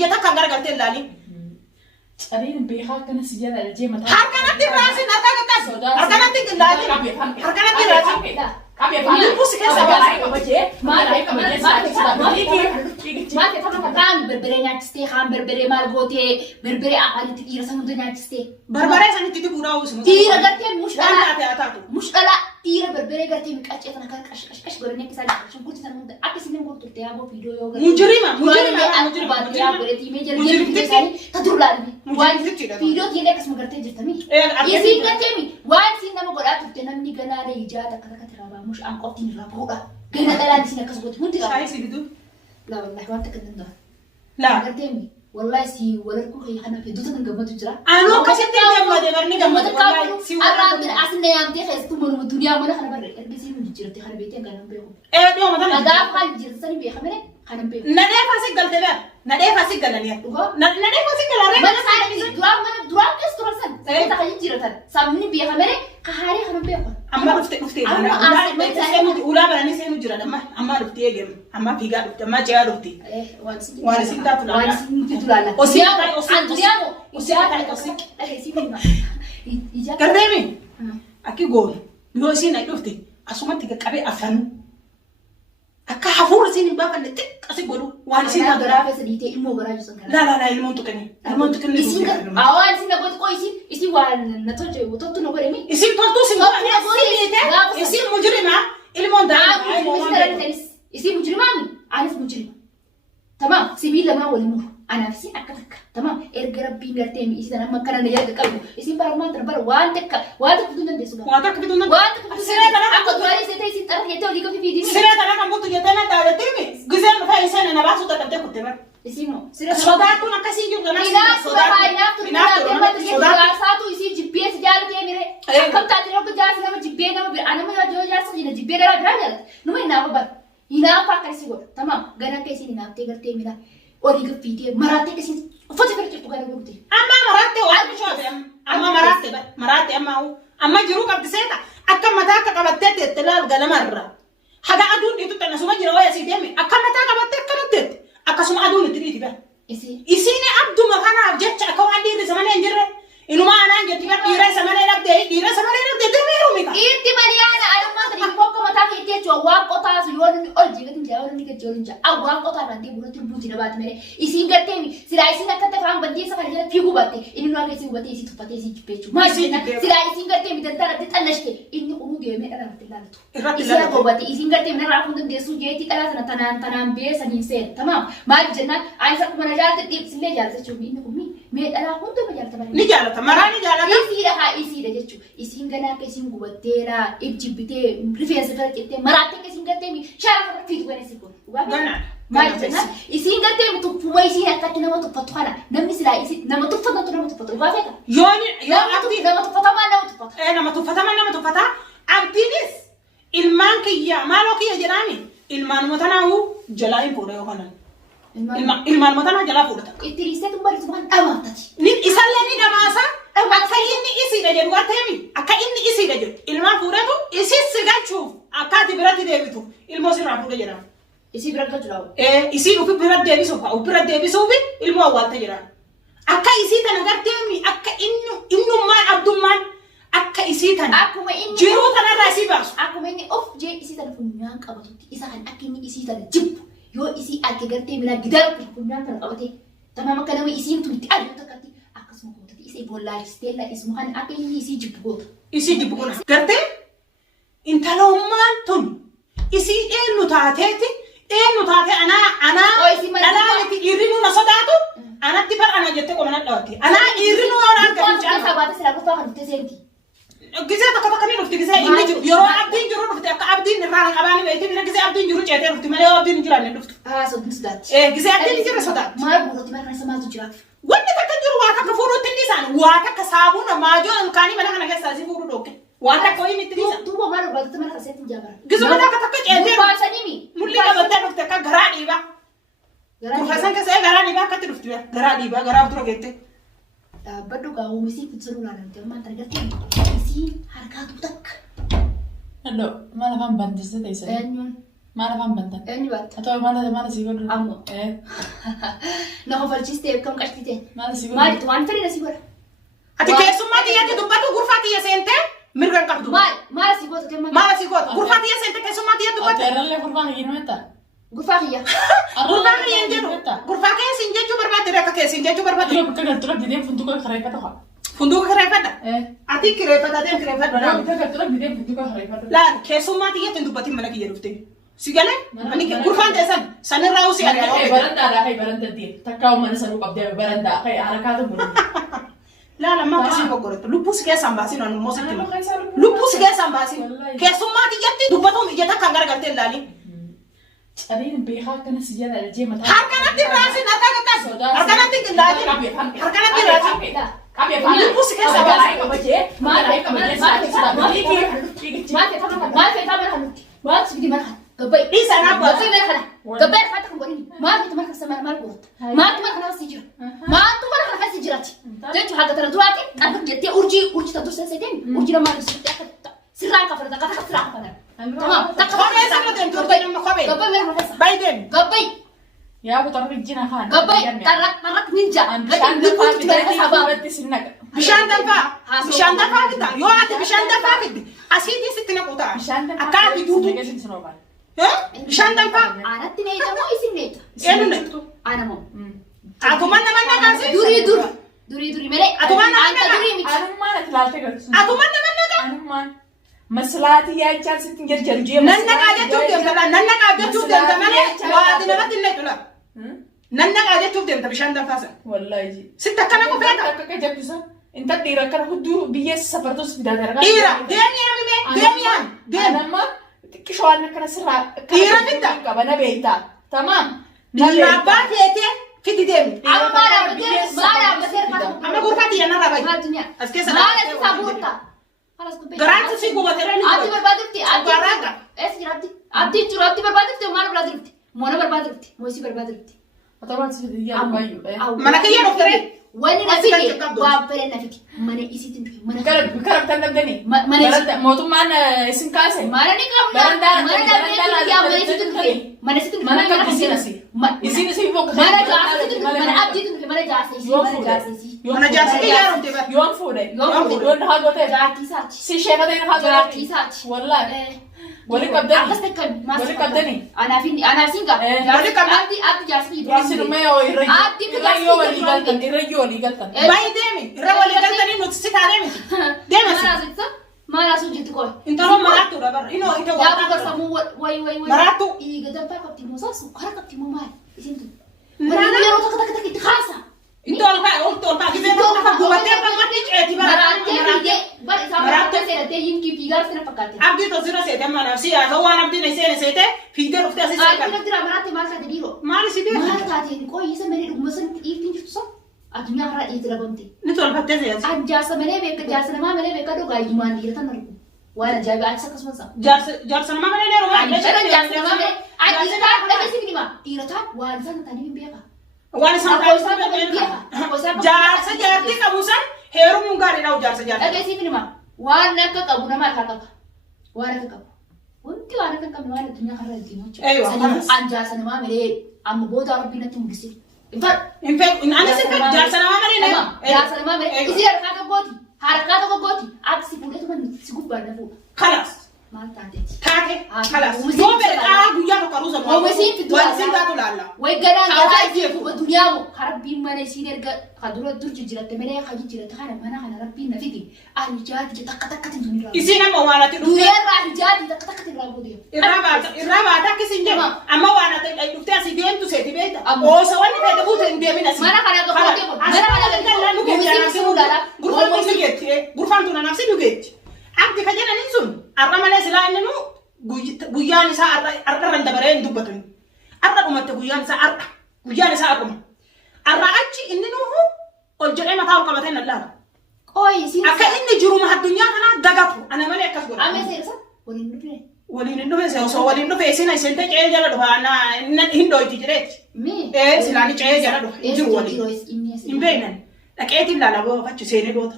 يتا كانغار قالت لالي أرين بيخاك أنا سجادة الجيمة هركنا تراسي هركنا تقلالي هركنا تراسي كابي فانا بوس كيسا ما تفهم كان بربري ناتستي خام بربري مارغوتي بربري أقل تيرا سنود ناتستي بربري سنة تيجي براو سنود تيرا قرتي مشكلة مشكلة تيرا بربري قرتي مكأشة أنا كان كش قرني كسر عشان كنت سنود أكيد سنين قلت تيا أبو فيديو يوغا مجرمة يا بريتي مجرمة فيديو ساني تدرولاني وان فيديو تيجي كسم قرتي جرتمي يسين قرتي وان سين نما قرأت تنامني قنا ريجا تكذا كترابا مش أنقطين رابودا قنا دلاني سين كسبت مدة شاي سيدو لا والله وانت كنت ده لا قرتي ولا سي ولا كل شيء أنا في دوتنا قبض تجرا أنا كسبت يوم ما دبرني قبض والله سي أنا من أصل نيام تي خيست من الدنيا ما أنا برا أرجع من جرا تي خنا بيتي أنا بيهم يوم ما هذا كان جرا سني بيه خمرة خنا بيهم ندي فاسق قلت بقى ندي فاسق قلني ندي فاسق قلني ما أنا سأل درام كيس ترسل سأل تخيل جرا تان سامني بيه خمرة كهاري خنا بيهم أما رفتي أنا ولا براني سينو جرا أما رفتي يجيم أما في قال رفتي أما جاء رفتي وانسي تاتو وانسي تطلع كرديمي أكيد قول لو سينا رفتي أسمع تيجي كابي أفنو أكا حفور سيني بقى فلتك أسيب قولوا وانسي تاتو لا المون تكني أوان سينا قلت كويسين يسي وان نتوجه وتوتو نقولي يسيب تلتو سيني يسيب مجرمة المون ده يسي مجرمة عارف مجرمة تمام سبيل لما ولمه أنا نفسي أكتك تمام إرجع ربي مرتين إذا أنا ما كان نيجي قلبه يسي برمان تربر وانتك بدون ديسودا وانتك بدون سيرة أنا أقول واري سيتي يسي ترى يتولي ليكو في فيديو سيرة أنا كم بتو يتنا تارة تيمي جزء ما في إنسان أنا باسو تكتب كتبر يسي مو سيرة صداع تو نكسي جو كنا صداع ساتو يسي جبيه سجال تيه ميري كم تاتي لو كجاس نما جبيه نما أنا ما يجوا جاس جينا جبيه لا برا نما ينام ببر ينام فاكر سيقول تمام غنا كيسي ينام تيجر تيه ميرا أوريك فيديو مراتي كيسي فتح فرق تقول لك أما مراتي وأنا شو أما مراتي أما جروك عبد سيدا أكمل متاك كبتة التلال قال مرة حاجة أدون دي تطلع سوما جروا يا سيدي أمي أكمل متاك كبتة كنت أكسم أدون تريد بقى إسيني عبد ما كان أبجت أكو عندي رسمة نجرة إنه ما أنا جت بقى رسمة نبدأ رسمة نبدأ تميرو ميكا إنتي مليانة أنا ما أدري فوق متاك يتيجي وان قطع سيون أرجع كتير جاوا نيجي جورنجا أو وان قطع عندي بقول تربوتي نبات مره إسين قرتني سلا إسين أكتر فهم بدي سكالي فيكو باتي إنه ناقة سيو باتي إسين تفتي إسين تبيجو ما إسين سلا إسين قرتني بدن ترى تتأنشتي إني أمو جيمة أنا رتلالتو إسين أكو باتي إسين قرتني من رافون دم ديسو جيتي كلا سنة تنام بيس أنيسين تمام ما الجنة عايزة كمان جالت إيه سلة جالت شو مين أمي ميت أنا كنت بجالت بني نجالت مراني جالت إسين ده جتشو إسين جنا كيسين قوتيرا إبجبتة ريفيس كرتة مراتي كيسين قرتني شارع في دوّن سيكون ما الجنة إسين قرتني تفوي إسين أتاكي نما تفتحنا نمي سلا إسين نما تفتح نما تفتح يبغى فيك يوني نما تفتح ما نما تفتح نما تفتح أبدينيس ilmaan kiyya maaloo kiyya jedhani ilmaanuma tanaahu jalaa hin fuudhe yookaan ilmaanuma tanaa jalaa fuudhata. Itti dhiistee tumbarii tumaan dhamaatati. Isallee ni dhamaasa akka inni isiidha jedhu garteemi akka inni isiidha jedhu ilmaan fuudhatu isis si galchuuf akka ati biratti deebitu ilmoo sirraa fuudhe jedhama. Isii bira galchuudhaaf. Isiin ufi bira deebisuuf ilmoo awwaalta jedhama. Akka isii tana garteemi akka innummaan abdummaan. Akka isii tana jiruu tanarraa isii baasu. Akkuma inni of jee isii tana funyaan qabatutti isa kan akka inni isii tana jibbu yoo isii arge gartee miraa gidara funyaan tana qabatee tamam akka nama isiin tunitti aduu takkatti akkasuma gootatti isii bollaalistee isuma kan akka inni isii jibbu goota. Isii jibbu goota. Gartee intalummaan tun isii eenyu taateeti eenyu taate anaa dhalaaletti dhiirri na sodaatu anatti bar ana jettee qomana dhawatte anaa dhiirri nu yoo arga fincaan. Sabaata silaa gofaa kan dutte seenti. Gizee takka takka ni dhufti gizee inni jiru yeroo abdiin jiru dhufti akka abdiin irraa qabaani beekti bira gizee abdiin jiru ceetee dhufti malee abdiin hin jiraanne dhuftu. Sodni sodaatti. Gizee abdiin hin jirre sodaatti. Maal buuroti maal kanasa maaltu jiraatu? Wanti takka jiru waa takka fuudhuutti inni isaan waa takka saabuuna maajoo ilkaanii mana kana keessaa si fuudhu dhooke. Waa takka wayii mitti dhiisa. Duuba maal barbaadatu mana kaseetti hin jaabara. Gizuma takka takka ceetee. Baasanii mulli qabattee dhufte akka garaa dhiibaa. Kurfesan keessaa garaa dhiibaa akkatti dhufti garaa dhiibaa garaa dura geette. Baddu gaa uumisi kutsuru laanante amma targatte isi harkaatu takka. Hello, maala kan bandiste teessee. Eenyuun ما أنا فاهم بنتك إني بات أتوقع ما أنا سيقول أمو إيه نخو فالشيستي كم كشتيتين ما أنا سيقول ما توان فري نسيبر ati keessummaati yaati dubbatu gurfaati ya seente mirgan qabdu ما سيبوت تم maala si goota gurfaati ya seente keessummaati ya dubbatu أترى اللي فرقة هي نمتا غفاخية gurfaa kiyyan jedhu gurfaa keessin jechuu barbaadde akka keessin jechuu barbaadde أيوة بكرة تروح بدين فندق خريفة تخا funduuqa kireeffadha إيه ati kireeffadha deem kireeffadha أنا بكرة تروح بدين فندق خريفة laal keessummaati yaati dubbatiin mana kiyya dhufte si galee ani gurfaan teessan sanirraa usii ari'aa برندا لا هي برندا دي تكاو من سنوك أبدي برندا هي على كذا مرة laal ammaa akkasii goggoretu lubbuu si keessaan baasiin anu immoo sitti lubbuu si keessaan baasiin keessummaati yaati dubbatuun iyyata kan garagaltee ilaali أرين بيها كنا سجادة الجيمة harkanatti raasin harkanatti ilaali harkanatti raasin lubbuu si keessaan baasiin ما في تمر هنوتي ما تسبدي مرخن قبي dhiisa naaf قبي مرخن قبي خاتك مقولين ما في تمر خسمة ما القرط ما تمر خنا سجرة ما تمر خنا سجراتي جت حاجة ترى دلوقتي أنا جت أرجي تدوس سيدين أرجي لما نسيت سرعة كفر ده كذا سرعة كفر تمام Kophee sana deemtu deemu kophee. قبي مرخن خسمة Baay'een. قبي يا أبو طرف الجنا خان قبي ترك نينجا Bishaan danfaa. Bishaan danfaa fidda. Yoo ati bishaan danfaa fidde asiitii sitti naquutaa. Akka ati duutu. Bishaan danfaa. أنا تنيجا مو يصير نيجا Eenyu nettu. أنا مو Atumaan nama naqaasi. دوري ملي Atumaan nama أنت دوري naqaa. ميت أنا ما نتلالت قلت Atumaan nama naqaa. أنا ما مسلاتي يا إنسان ستنجر جرجيم Nan naqaa jechuuf deemta la. Nan naqaa jechuuf deemta malee waa ati namatti hin naqu la. Nan naqaa jechuuf deemta bishaan danfaa sana. والله يجي Sitti akkana qofeeta. كجبسة أنت ديرا كان هدو بيس سفرتوس في دارك Dhiira deemni hamime deemni haan deem. أنا ما كشوالنا كنا سرعة ديرا فيدا. كبنا بيتا تمام Dhiira abbaa keetee fiddi deemni. أما ما لا بتر Amma gurfaa xiyya narraa baay'ee. ما الدنيا As keessa ما lafee لا waan تسابورتا خلاص كبير Garaansi si gubatee ni أبدي gubata. بربادرتي Baraaka. إيش جربتي أبدي جربتي بربادرتي وما أنا بربادرتي مو أنا بربادرتي مو يصير بربادرتي طبعا سيدي يا بايو Mana kiyya dhuftee. وين Asii نفيكي kan qabdu. وابرين نفيكي ما أنا إيش تنتهي ما أنا كرب تندمني ما أنا موتو ما أنا اسم كاسة ما أنا نيكام ما أنا يا ما أنا تنتهي ما أنا تنتهي ما أنا كم يصير نسي يصير نسي فوق ما أنا جالس ما أنا أبدي تنتهي ما أنا جالس ما أنا جالس Mana jaarsi kiyya rumte ba. يوم فودي يوم فودي. يوم هاجو تي جاتي ساتش سي شيخ ده هاجو جاتي ساتش والله ولي كبدني بس تكلم ما ولي كبدني أنا سينكا ولي كبدني. أبدي جالس يصير ما يو يري أبدي يو اللي قالتن يريو اللي قالتن Baay'ee deemi. Irra walii galtanii nuti si taanee miti. Deemasi. ما أنا سوجي تقول Intaloo maraattuudha bara. Inoo ita يا waa أبو برسمو وي Maraattu. إيه قدام بقى كتير موسى سكر كتير مو مال إسنتو Nana. ولا يا روتا كتير خاصة Iddoo ol ka'e ol tol ka'e. Gizee tokko kan gubattee kan maddi ceeti bara. Abdii tosira seete amma nafsi yaa ta'u waan abdiin seene seete fiidee dhuftee asii seeqan. Maali si deema? Ni tolfattee seeti. Jaarsa namaa malee neeroo waan isaan jaarsa jaartii qabu san heerumuun gaariidha jaarsa jaartii. waan akka qabu nama harkaa qaba waan akka qabu wanti waan akka qabne waan addunyaa kanarra ittiin hojjetu anjaasa namaa malee amma booda rabbiin natti mul'ise In fact, ani si kan jaarsa namaa malee neeroo. jaarsa namaa malee isi harkaa tokko gooti akka si fuudhetu man si gubbaan na fuudha Kalas. maal taateeti Taate. Kalas. Yoo bere qaaraa guyyaa tokko aruusa Oomishni fituu waan isin taatu laalla. way gadaan garaa isii duniyaa moo harabbiin mana isiin erga kadura dur jijjiratte malee ka jijjiratte kana mana kana rabbiin na fidi ani jaati takka takka tin dunirraa Isiin amma waan ati dhuftee. duniyarraa jaati takka takka tin irraa boodee Irraa baata akkasiin jedhu amma waan ati dhuftee asii deemtu seeti beekta. Amma. Oosa wanni feete buute hin deemin asii. Mana kana gabaatee kun mana kana gabaatee kun Gurfaan tun nugeetti. Gurfaan tun nafsi nugeetti. Abdi ka jedhanii sun har'a malee silaa inni nu guyyaan isaa har'a irra dabaree hin dubbatu. Har'a dhumatte guyyaan isaa har'a. Guyyaan isaa har'uma. Har'a achi inni nuhu ol jedhee mataa ol qabatee nan laala. qooyi siin Akka inni jiruma addunyaa kanaa dagatu. Ana malee akkas godha. amee seersa waliin dhufee Waliin hin dhufe osoo waliin dhufe isin isinte ce'ee jala dhufa hin dhoyti jedheeti. mee Silaani ce'ee jala dhufa hin jiru waliin. Hin beeknan. Dhaqeetiin laala boofachu seenee goota.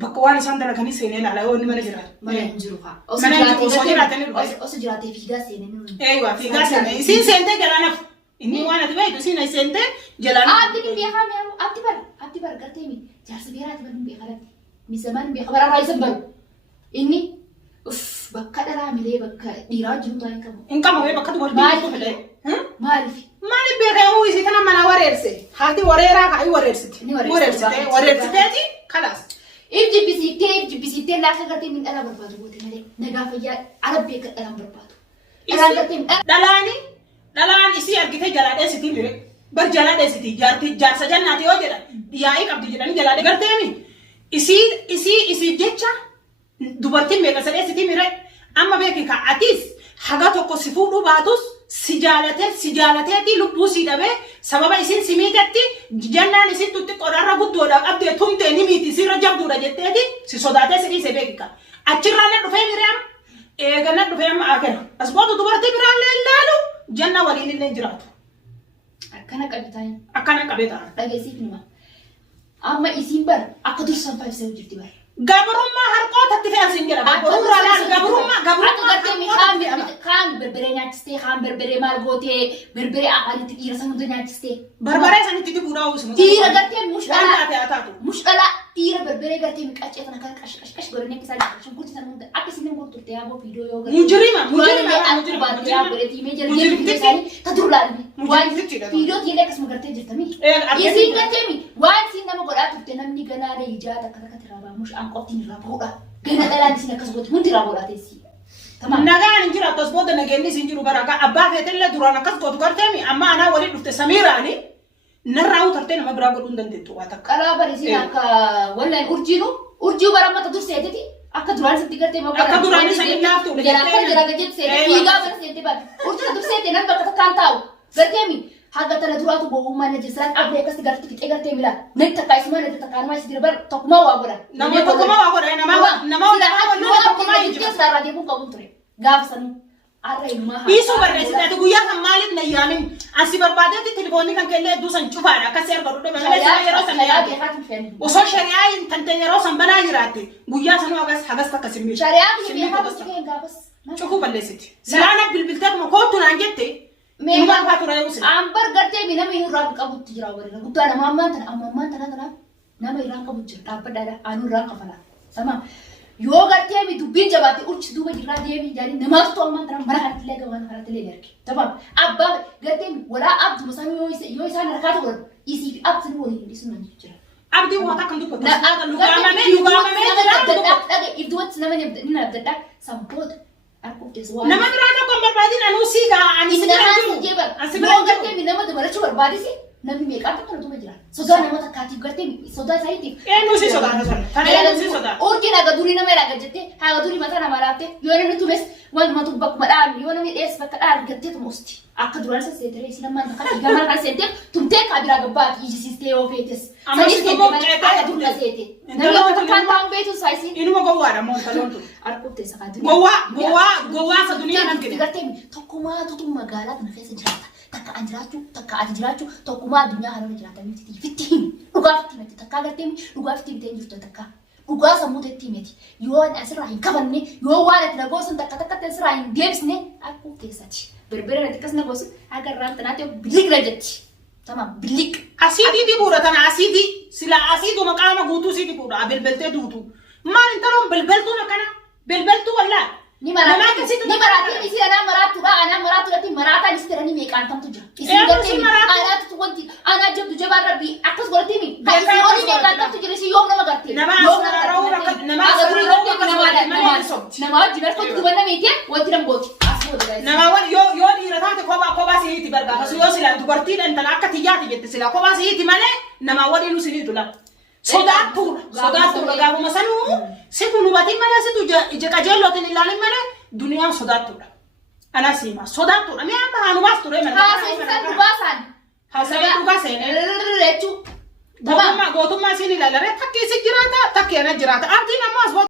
Bakka isaan dalaganii seenee ilaala yoo inni mana jiraatu. Mana hin jiru haa. Mana hin jiru osoo jiraatanii dhufa. Osoo jiraatee fiigaa seenanii. Eeyyuu fiigaa seenee isiin seentee jalaanaaf. Inni waan ati beektu isiin seentee jalaanaaf. Abdi ni beekaa mi'aawu abdi bar gartee mi jaarsa beeraati bar ni beekaa misamaan beekaa bara irraa isa baru. Inni bakka dhalaa milee bakka dhiiraa jiru taa'ee qabu. Hin qabu bakka dubartii filee. Maaliif? Maaliif beekamu isii kana mana wareerse haati wareeraa kaayii wareersiti. Wareersiteeti kalaas. If jibbisiitee laafee gartee min dhalaa barbaadu goote malee nagaa fayyaa arabbee akka dhalaan barbaadu. Dhalaan gartee dhalaan isii argitee jalaa dheessitii mire bar jalaa dheessitii jaarsa jannaati yoo jedhan yaa'ii qabdi jedhanii jalaa garteemi isii jecha dubartiin meeqa sadheessitii mire amma beeki ka atis haga tokko si fuudhuu baatus si jaalateeti lubbuu si dhabee sababa isiin si miitetti jannaan isiin tutti qodaarra guddoodha qabdee tumtee ni miiti sirra jabduudha jetteeti si sodaatee si dhiise beekika achirraa na dhufee miriam eegana dhufee amma akera as boodu dubartii biraallee ilaalu janna waliin illee jiraatu. Akkana qabeetaa. Dhageessiif nima. Amma isiin bar akka dursan faayisee hojjetti bar. Gabrummaa harkootatti fe'ansin jedha. Gabrummaa kaan berberee nyaachistee kaan berberee maal gootee berberee afanitti dhiira san hunda nyaachistee. Barbaree sanitti dibuudhaa uwwisuma. Dhiira gartee mushdhalaa dhiira berberee gartee miqaccee kana kan qash godhanii akka isaan shunkurtii sana hunda akka isin nama turte yaaboo viidiyoo yoo gartee. Mujirima. Yaaboleetii mee jala jechuun isaanii tadurlaadhi. Waan viidiyoo tiilee akkasuma gartee jirtami. Isiin gartee mi waan isin nama godhaa turte namni ganaalee ijaata akka takka tirabaa mush anqotiin irraa bu'uudha. Gana dhalaan isin akkas gooti hundi irraa bu'uudha teessii. Nagaan hin jiraatu as booda nageenni isin jiru baraka abbaa feetellee duraan akkas gootu garteemi amma anaa waliin dhufte samiiraani narraa utartee nama biraa godhuu hin dandeettu waa takka. Qalaa barisiin akka wallaan urjii barammata durseetiti akka duraan sitti gartee maqaa akka duraan isa hin laaftu jalaa gajjetti seete fiigaa bara seete bar urjii durseete nan bakka takkaan taa'u garteemi haga tana duraatu gowwummaa na jirsan abdee akkasi garti fixee gartee mila natti takkaa isuma natti takkaa nama isii bar tokkummaa waa godhan. Nama tokkummaa waa godhan nama tokkummaa hin jiru. Sarara deemuun qabuun ture gaafa sanuu. Isu barreessitaati guyyaa kan maaliif na yaamin asi barbaadeetti telefoonni kan kelle hedduu san cufaadha akkasii arga dhudhuma malee yeroo san yaade osoo shari'aa hin tante yeroo san banaa jiraatte guyyaa sanuu hagas takka simmi shari'aa biyya beekaa gosti kee gaafas cufuu balleessiti silaana bilbilteetuma kootu naan jette dhumaan faatu rayuu sila ambar gartee mi nama irraa qabutti jira warra guddaa nama ammaan tana nama irraa qabu jira dhaabbadhaadha anu irraa qafala sama yoo gartee mi dubbiin jabaate urchi duuba jirraa deebii jaanii namaatu tolmaan tana mana kanatti illee gabaana kanatti illee garge tamam abbaa gartee mi walaa abdu masaan yoo isaan harkaata godhan isii fi abdi waliin hin dhiisu nan jira. Abdi wanta kan dubbatu lugaamamee jira iddooti nama ni abdadhaa samboota arguftees waan nama biraa tokko hin barbaadin anuu siigaa ani yoo gartee mi nama dabalachuu barbaadisi namni meeqaa tokko nama jira sodaa nama takkaatiif gartee sodaa isaaniitiif eenyu si sodaata sana kana eenyu si sodaata urjiin haga durii nama irraa gajjattee haga durii mataa nama laaftee yoo namni tumes wantuma bakkuma dhaabni yoo namni dhees bakka dhaabni gattee tumusti akka duraan isa seeteree isin ammaan takka dhiigaa mara kan seentee tumtee kaabiraa gabbaati ijisiistee yoo feetes sanis seente malee akka durna seete namni akka takkaan taa'un beetu saayisiin inuma gowwaadha moo taloontu argufte isa kaa durii gowwaa sa duniyaa nan gine gartee tokkumaa tutu magaalaa kana keessa jiraata takka an jiraachuu takka ati jiraachuu tokkumaa addunyaa haala jiraatanii fitti himi dhugaafitti himatti takka agartee dhugaafitti bitee jirtu takka dhugaa sammuu teetti himati yoo asirraa hin qabanne yoo waan ati nagoosan takka takkatti asirraa hin deebisne akkuu keessatti berbere natti akkas nagoosu agarraan tanaatee biliqra jetti tamam biliq asiidii dibuudha tana asiidii sila asiiduma qaama guutuu sii dibuudha belbeltee duutu maal intaloon belbeltuun akkana belbeltuu wallaa ni maraati isi ana maratu ati marata ni sitera ni meeqaan tamtu jira isi gartee ana tu wanti ana jabdu jabar rabbi akkas godhati mi isi oni meeqaan tamtu jira isi yoom nama gartee yoom nama jibar ko dubanna meete wanti nam gooti nama wan yoo dhiira taate kophaa siiti barbaada yoo sila dubartii dantala akka tiyyaati jette sila kophaa siiti malee nama waliin usiniitu la sodaattuudha gaafuma sanuu si kun hubatiin malee situ ija qajeellootiin ilaalin malee duniyaan sodaattuudha. Ana siima sodaattuudha mee amma haa nubaas ture malee. Haasa'isaan dhugaasaan. Haasa'ee dhugaa seenee. Gootummaa siin ilaalaree takki si jiraata takki ana jiraata abdiin ammoo as